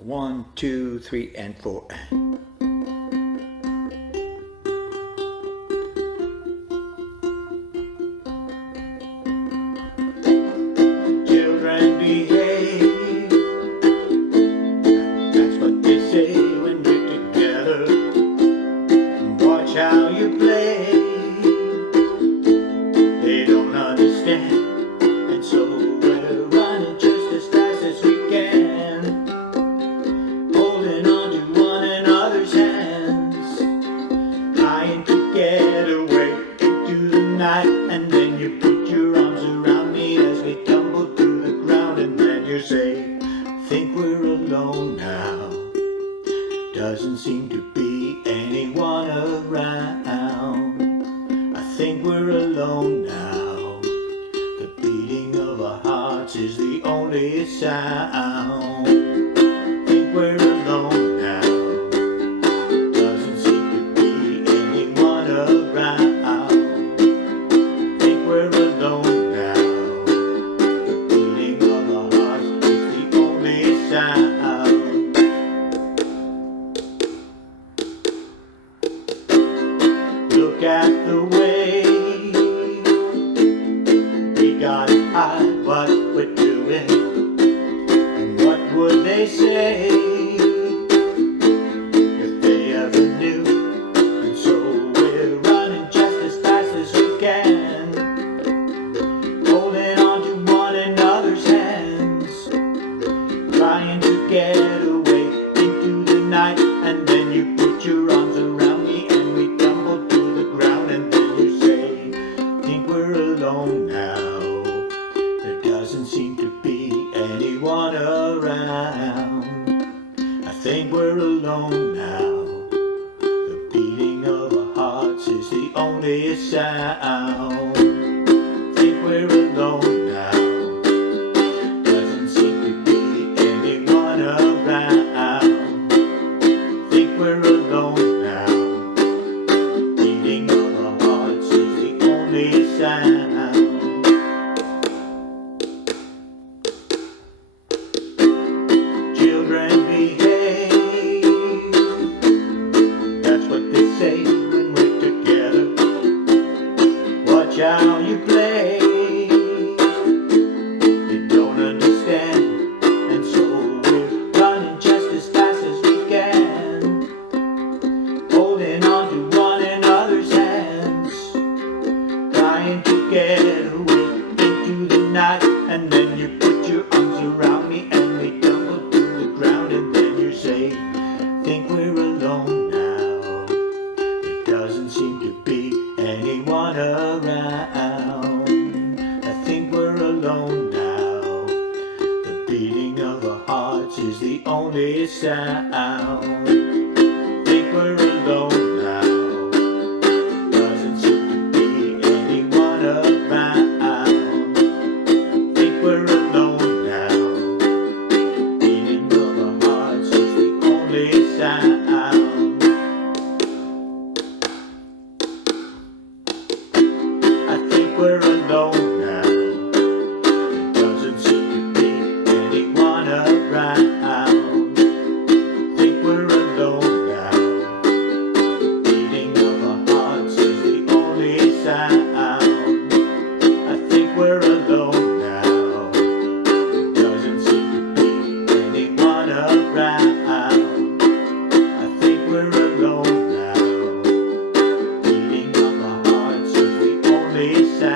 1, 2, 3, and 4. Children behave, that's what they say when we're together. Watch how you play, they don't understand, and so we're running just as fast as we can, holding on to one another's hands, trying to get away into the night. And then you put your arms around me as we tumble to the ground, and then you say, think we're alone now, doesn't seem to be anyone around. I think we're alone now, the beating of our hearts is the only sound. Think we're alone now, doesn't seem to be anyone around. Think we're alone now, the beating of our hearts is the only sound. Look at the way we gotta hide what we're doing, and what would they say if they ever knew? And so we're running just as fast as we can, holding on to one another's hands, trying to get away into the night. And then you put your arms around me and we tumble to the ground, and then you say, think we're alone now, there doesn't seem to be anyone around. I think we're alone now, the beating of our hearts is the only sound. Think we're alone now, doesn't seem to be anyone around. Think we're alone now, beating of our hearts is the only sound. Children behave, that's what they say when we're together. Watch how you play, they don't understand, and so we're running just as fast as we can, holding on to one another's hands, trying to get away into the night. And then you put your arms around me and we tumble to the ground, and then you say, think we're alone now, there doesn't seem to be anyone around. I think we're alone now, the beating of our hearts is the only sound. Think we're alone now, doesn't seem to be anyone around. Think we're alone now, beating of our hearts is the only sound. I think we're alone now, there doesn't seem to be anyone around. Think we're alone now, beating of our hearts is the only sound. I think we're alone now, there doesn't seem to be anyone around. I think we're alone now, beating of our hearts is the only sound.